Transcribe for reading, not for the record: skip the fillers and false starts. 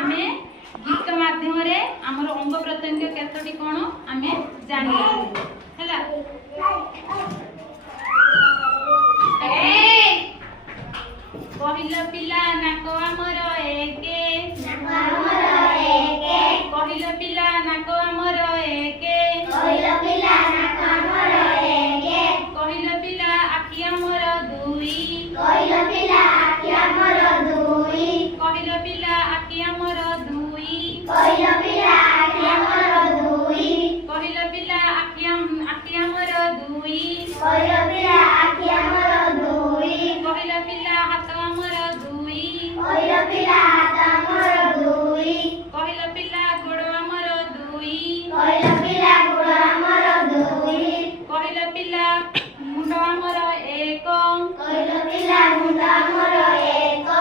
आमे गीत माध्यम रे हमर अंग प्रत्यंग केतोटी कोन आमे जानि हैला कहिल पिला नाको हमर एके कहिल पिला नाको हमर एके कहिल पिला आखि हमर दुई कहिल पिला आखि हमर दुई कहिल पिला आखि हमर दुई कहिल पिला आखि हमर दुई कहिल पिला हाथ हमर दुई कहिल पिला गोड़ हमर दुई कहिल पिला मुंड हमर एक कहिल पिला